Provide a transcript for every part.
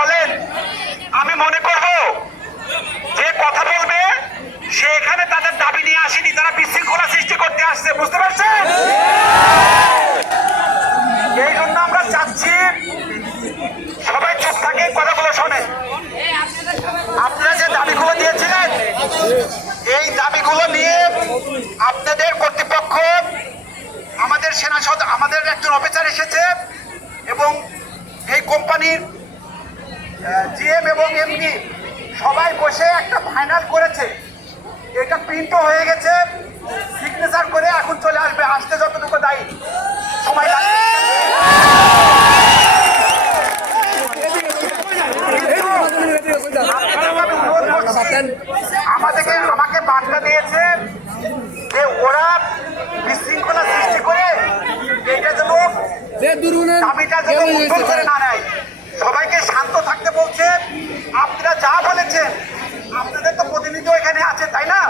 বলেন, আমি মনে করব যে কথা বলবে সে এখানে তাদের দাবি নিয়ে আসেনি, তারা বিশৃঙ্খলা সৃষ্টি করতে আসছে। বুঝতে পারছেন? এই জন্য আমরা চাচ্ছি সবাই চুপ থাকে, কথাগুলো শোনেন। আপনারা যে দাবিগুলো দিয়েছিলেন, এই দাবিগুলো নিয়ে আপনাদের কর্তৃপক্ষ, আমাদের আমাদের একজন অফিসার এসেছে এবং এই কোম্পানির জিএম এবং এমডি সবাই বসে একটা ফাইনাল করেছে। এটা প্রিন্টও হয়ে গেছে, সিগনেচার করে এখন চলে আসবে। আসতে যতটুকু দায়ী সময় লাগবে। আমাকে বার্তা দিয়েছে যে ওরা বিশৃঙ্খলা সৃষ্টি করে এটা যেন দাবিটা যেন উত্তর করে না নেয়। সবাইকে শান্ত থাকতে বলছে। আপনারা যা বলেছেন, আপনাদের তো প্রতিনিধি এখানে আছে, তাই না?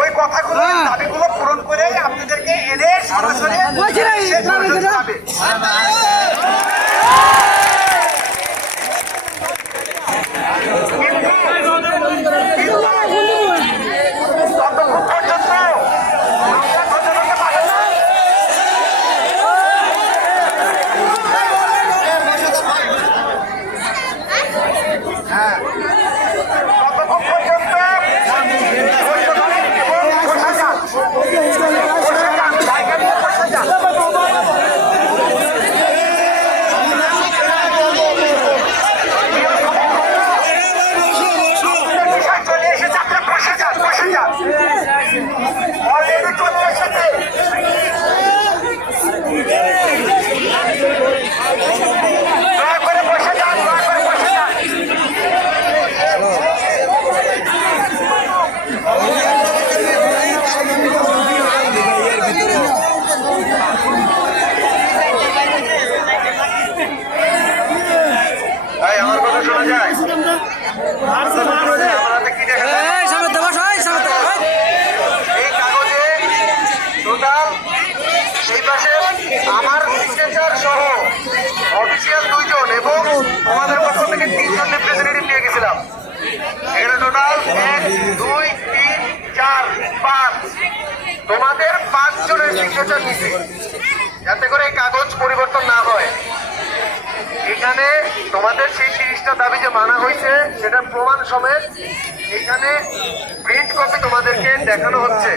ওই কথাগুলো, দাবিগুলো পূরণ করে আপনাদেরকে এনে সরাসরি আমার সিগনেচার সহ অফিসিয়াল 2 জন এবং আমাদের পক্ষ থেকে 3 জন রিপ্রেজেন্টেটিভ নিয়ে গেছিলাম। এখানে টোটাল 1 2 3 4 5 তোমাদের 5 জনের সিগনেচার নিচ্ছে, যাতে করে এই কাগজ পরিবর্তন না হয়। এখানে তোমাদের সেই 30টা দাবি যে মানা হয়েছে সেটা প্রমাণ সমেত এখানে প্রিন্ট কপি তোমাদেরকে দেখানো হচ্ছে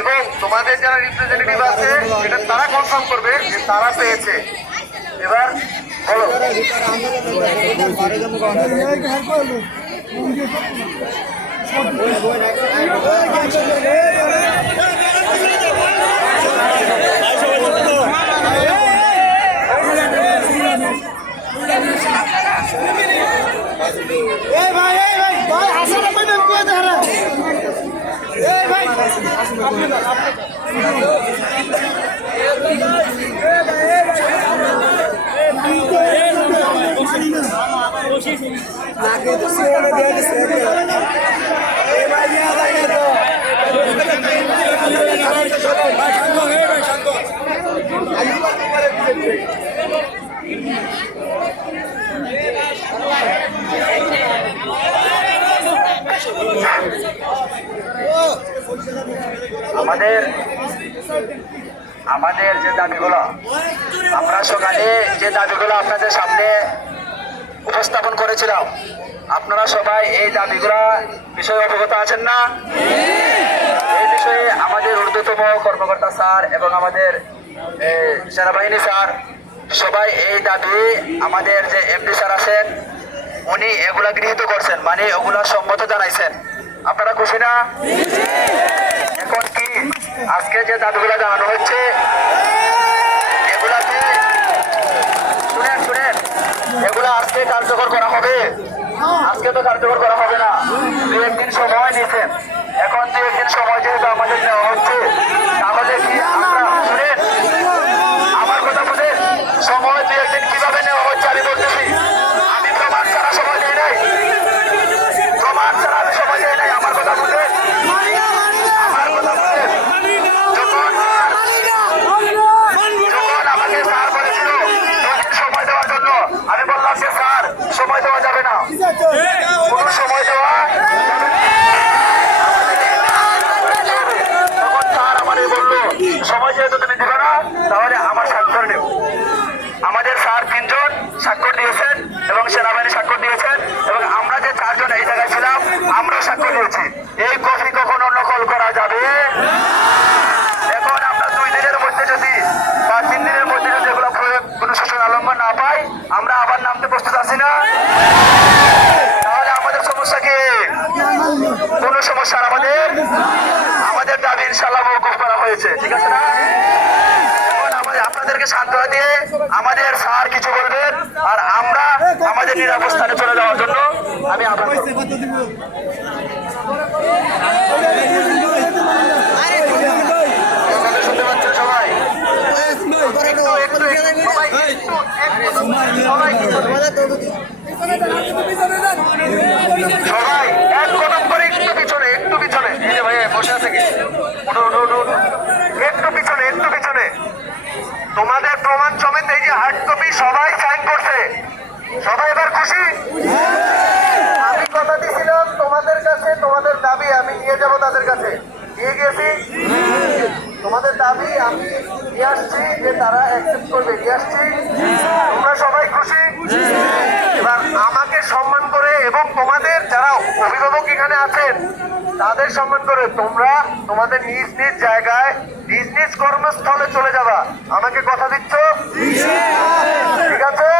এবং তোমাদের যারা রিপ্রেজেন্টেটিভ আছে সেটা তারা কনফার্ম করবে যে তারা পেয়েছে। এবার বলো। আমাদের যে দাবিগুলো, আমরা সকালে যে দাবিগুলো আপনাদের সামনে উপস্থাপন করেছিলাম, আপনারা সবাই এই দাবিগুলো বিষয়ে অবগত আছেন না? এই বিষয়ে আমাদের ঊর্ধ্বতম কর্মকর্তা স্যার এবং আমাদের সেনাবাহিনী স্যার সবাই এই দাবি, আমাদের যে এমডি স্যার আছেন উনি এগুলা গৃহীত করছেন, মানে ওগুলা সম্মত জানাইছেন। আপনারা খুশি না? এখন কি আজকে যে দাবিগুলো জানানো হচ্ছে এগুলাতে শুনেন এগুলা আজকে কার্যকর করা হবে? আজকে তো কার্যকর করা হবে না, 2-1 দিন সময় নিয়েছেন। এখন 2-1 দিন সময় যেহেতু আমাদের নেওয়া হচ্ছে, তাহলে কি আমরা শুনেন আমার কথা বলেন, সময় 2-1 দিন কিভাবে নেওয়া হচ্ছে আমি বলতেছি। আমি প্রমাণ ছাড়া সময় দেয় নাই, প্রমাণ ছাড়া আমি সময় দেয় নাই। আমার কথা বলেন, যখন আমাকে স্যার বলেছিল 2 দিন সময় দেওয়ার জন্য, আমি আমাদের স্যার কিছু বলবেন, আর আমরা আমাদের নিরাপদ স্থানে চলে যাওয়ার জন্য আমি আবার শুনতে পাচ্ছেন সবাই? সবাই এক কদম করে একটু পিছনে, একটু পিছনে। এই যে ভাইয়া বসে আছে কি, একটু পিছনে, একটু পিছনে। তোমাদের প্রমাণ সমেত এই যে হার্ড কপি সবাই সাইন করছে। সবাই এবার খুশি? আমি কথা দিয়েছিলাম তোমাদের কাছে, তোমাদের দাবি আমি নিয়ে যাব তাদের কাছে, নিয়ে গেছি। তোমাদের দাবি আমি নিয়ে আসছি যে তারা অ্যাকসেপ্ট করবে, নিয়ে আসছি। তোমরা সবাই খুশি? এবার আমাকে সম্মান করে এবং তোমাদের যারা অভিভাবক এখানে আছেন তাদের সম্মান করে তোমরা তোমাদের নিজ নিজ জায়গায় নিজ নিজ কর্মস্থলে চলে যাবা। আমাকে কথা দিচ্ছ? ঠিক আছে?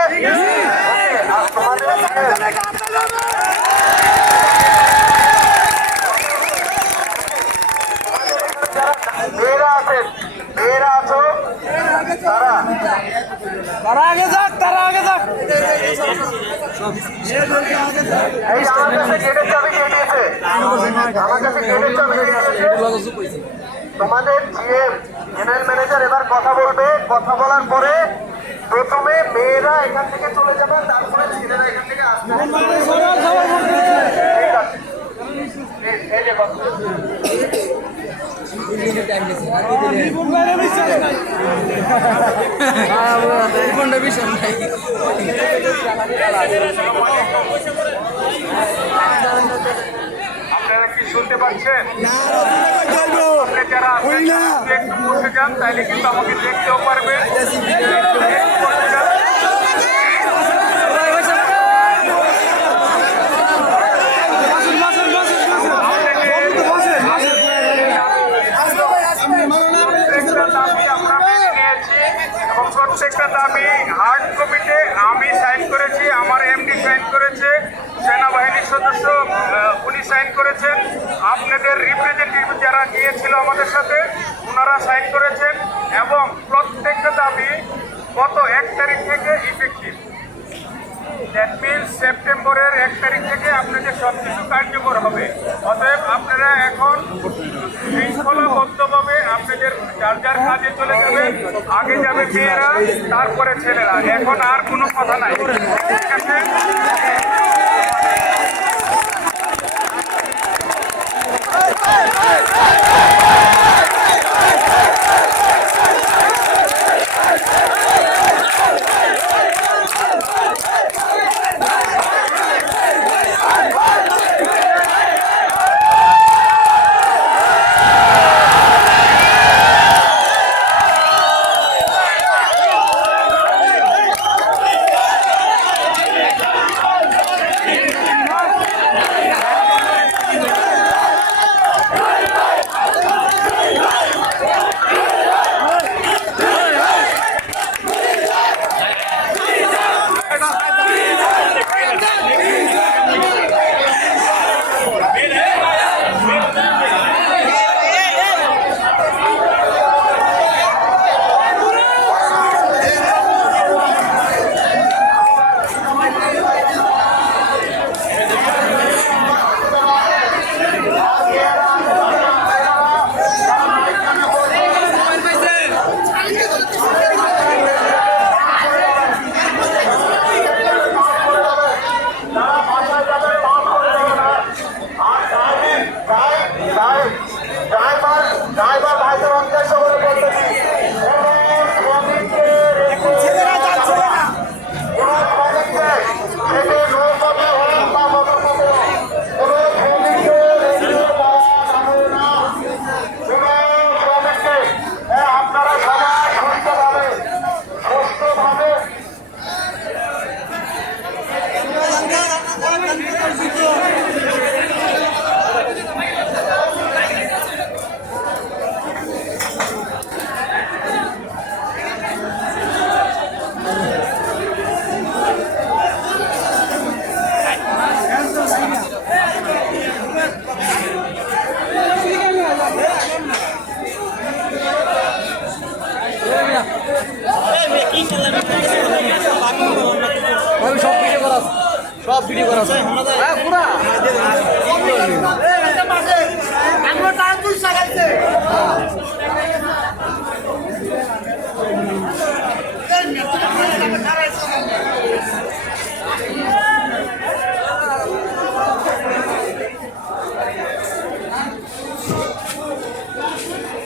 আর তোমাদের মেয়েরা আছেন, মেয়েরা আছো, তারা আগে যাক, তারা আগে যাক। এই আমার কাছে গেটের চাবি দিয়ে দিয়েছে, আমার কাছে গেটের চাবি দিয়ে দিয়েছে। তোমাদের জিএম জেনারেল ম্যানেজার এবার কথা বলবে, কথা বলার পরে প্রথমে মেয়েরা এখান থেকে চলে যাবে, তারপরে ছেলেরা এখান থেকে আসবে। ঠিক আছে, এই যে কথা। আপনারা কি শুনতে পাচ্ছেন? আপনি যারা একটু বসে যান, তাইলে কিন্তু আমাকে দেখতেও পারবেন। প্রত্যেকটা দাবি হার্ড কপিতে আমি সাইন করেছি, আমার এমডি সাইন করেছে, সেনাবাহিনীর সদস্য উনি সাইন করেছেন, আপনাদের রিপ্রেজেন্টেটিভ যারা গিয়েছিল আমাদের সাথে ওনারা সাইন করেছেন, এবং প্রত্যেকটা দাবি গত 1 তারিখ থেকে ইফেক্টিভ। দ্যাট মিনস সেপ্টেম্বরের 1 তারিখ থেকে আপনাদের সব কিছু কার্যকর হবে। অতএব আপনারা এখন শৃঙ্খলাবদ্ধভাবে আপনাদের যার যার কাজে চলে যাবেন। আগে যাবে মেয়েরা, তারপরে ছেলেরা। এখন আর কোনো কথা নাই, ঠিক আছে? আমি সব ভিডিও করা আছে। সব ভিডিও করা আছে। হ্যাঁ পুরা আমরা টাকা 2 টাকা